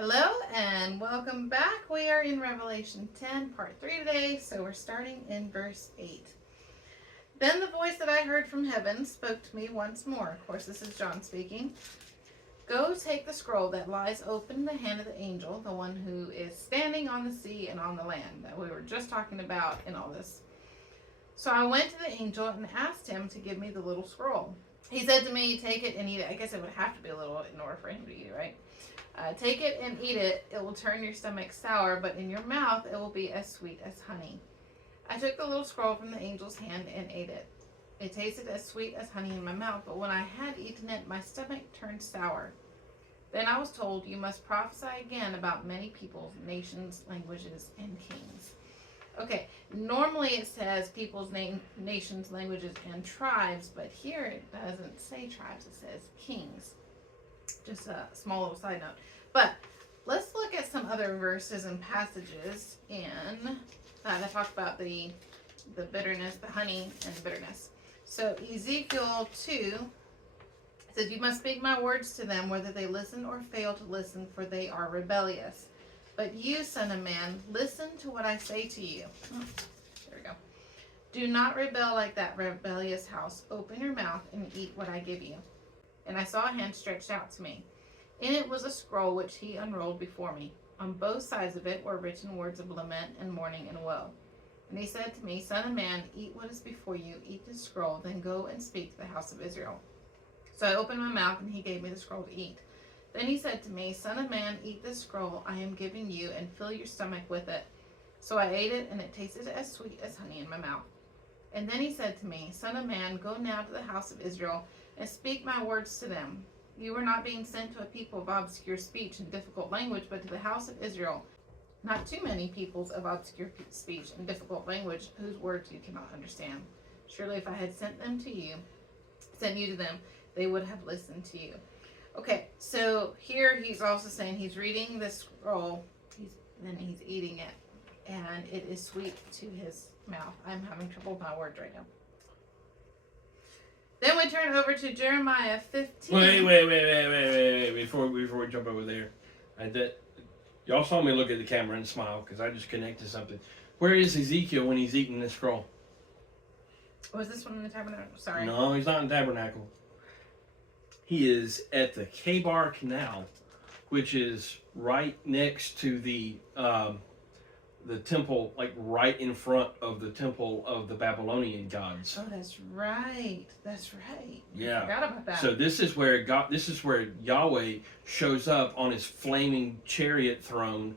Hello and welcome back. We are in Revelation 10, part 3 today, so we're starting in verse 8. Then the voice that I heard from heaven spoke to me once more. Of course, this is John speaking. Go take the scroll that lies open in the hand of the angel, the one who is standing on the sea and on the land, that we were just talking about in all this. So I went to the angel and asked him to give me the little scroll. He said to me, take it and eat it. I guess it would have to be a little in order for him to eat it, right? Take it and eat it. It will turn your stomach sour, but in your mouth it will be as sweet as honey. I took the little scroll from the angel's hand and ate it. It tasted as sweet as honey in my mouth, but when I had eaten it, my stomach turned sour. Then I was told, you must prophesy again about many peoples, nations, languages, and kings. Okay, normally it says peoples, nations, languages, and tribes, but here it doesn't say tribes, it says kings. Just a small little side note. But let's look at some other verses and passages in that talk about the bitterness, the honey and the bitterness. So Ezekiel 2 says, you must speak my words to them, whether they listen or fail to listen, for they are rebellious. But you, son of man, listen to what I say to you. There we go. Do not rebel like that rebellious house. Open your mouth and eat what I give you. And I saw a hand stretched out to me. In it was a scroll which he unrolled before me. On both sides of it were written words of lament and mourning and woe. And he said to me, Son of man, eat what is before you, eat this scroll, then go and speak to the house of Israel. So I opened my mouth, and he gave me the scroll to eat. Then he said to me, Son of man, eat this scroll I am giving you, and fill your stomach with it. So I ate it, and it tasted as sweet as honey in my mouth. And then he said to me, Son of man, go now to the house of Israel, and speak my words to them. You are not being sent to a people of obscure speech and difficult language, but to the house of Israel, not too many peoples of obscure speech and difficult language, whose words you cannot understand. Surely if I had sent you to them, they would have listened to you. Okay, so here he's also saying he's reading this scroll, then he's eating it, and it is sweet to his mouth. I'm having trouble with my words right now. Then we turn over to Jeremiah 15. Wait. Before we jump over there. Y'all saw me look at the camera and smile because I just connected something. Where is Ezekiel when he's eating this scroll? Was this one in the tabernacle? Sorry. No, he's not in the tabernacle. He is at the Kabar Canal, which is right next to the temple, like right in front of the temple of the Babylonian gods. Oh, that's right. Yeah. I forgot about that. So this is where Yahweh shows up on his flaming chariot throne,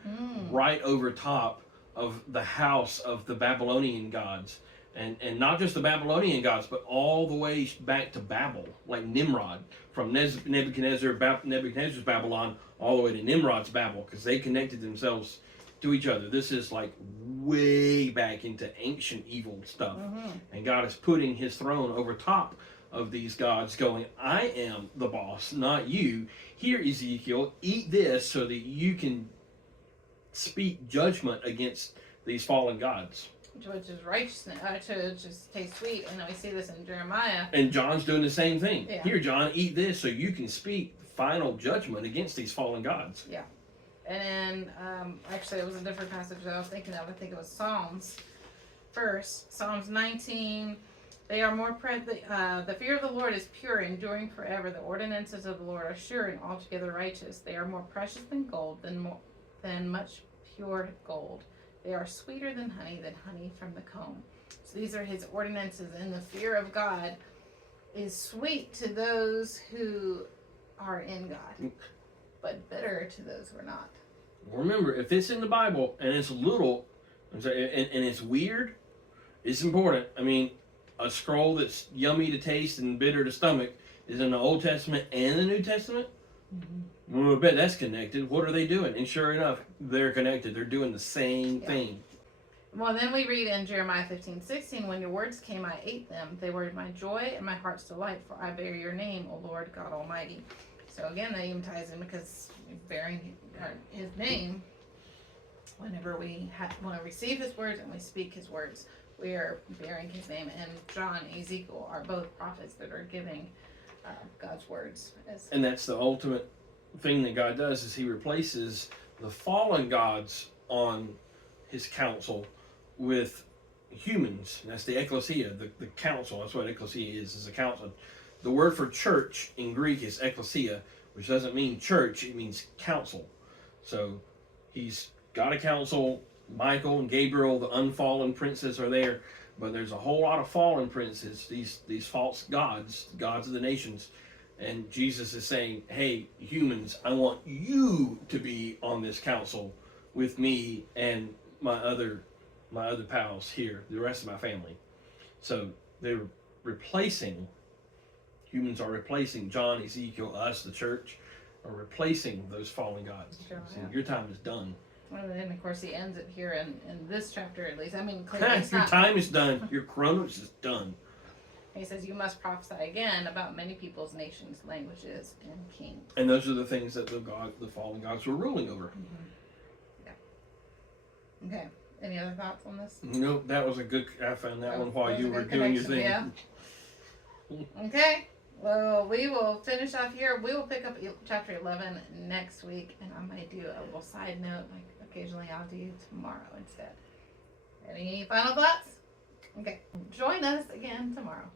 right over top of the house of the Babylonian gods. And not just the Babylonian gods, but all the way back to Babel, like Nimrod, from Nebuchadnezzar's Babylon all the way to Nimrod's Babel, because they connected themselves to each other. This is like way back into ancient evil stuff. And God is putting his throne over top of these gods, going, I am the boss, not you. Here, Ezekiel, eat this so that you can speak judgment against these fallen gods. Which is righteousness, to just taste sweet. And then we see this in Jeremiah. And John's doing the same thing. Yeah. Here, John, eat this so you can speak final judgment against these fallen gods. Yeah. And then, actually, it was a different passage that I was thinking of. I think it was Psalms. First, Psalms 19. They are more the fear of the Lord is pure, enduring forever. The ordinances of the Lord are sure and altogether righteous. They are more precious than gold, than much pure gold. They are sweeter than honey from the comb. So these are his ordinances, and the fear of God is sweet to those who are in God, but bitter to those who are not. Remember, if it's in the Bible and it's little, and it's weird, it's important. I mean, a scroll that's yummy to taste and bitter to stomach is in the Old Testament and the New Testament. Well, I bet that's connected. What are they doing? And sure enough, they're connected. They're doing the same thing. Well, then we read in Jeremiah 15:16, when your words came, I ate them. They were my joy and my heart's delight, for I bear your name, O Lord God Almighty. So again, that even ties in because bearing his name, whenever we want to receive his words and we speak his words, we are bearing his name. And John and Ezekiel are both prophets that are giving God's words. And that's the ultimate thing that God does is he replaces the fallen gods on his council with humans. That's the ecclesia, the council. That's what ecclesia is a council. The word for church in Greek is ecclesia, which doesn't mean church, it means council. So he's got a council. Michael and Gabriel, the unfallen princes, are there, but there's a whole lot of fallen princes, these false gods of the nations. And Jesus is saying, hey, humans, I want you to be on this council with me and my other pals here, the rest of my family. So they're replacing, humans are replacing John, Ezekiel, us, the church, are replacing those fallen gods. Sure, So yeah. your time is done. Well, and of course he ends it here in this chapter at least. I mean, clearly it's Your not. time is done. Your chronos is done. He says you must prophesy again about many peoples, nations, languages, and kings. And those are the things that the fallen gods were ruling over. Yeah. Okay. Any other thoughts on this? Nope, that was a good. I found that one while was you a were good doing your connection, thing. yeah. Okay. Well, we will finish off here. We will pick up chapter 11 next week, and I might do a little side note, like occasionally I'll do tomorrow instead. Any final thoughts? Okay. Join us again tomorrow.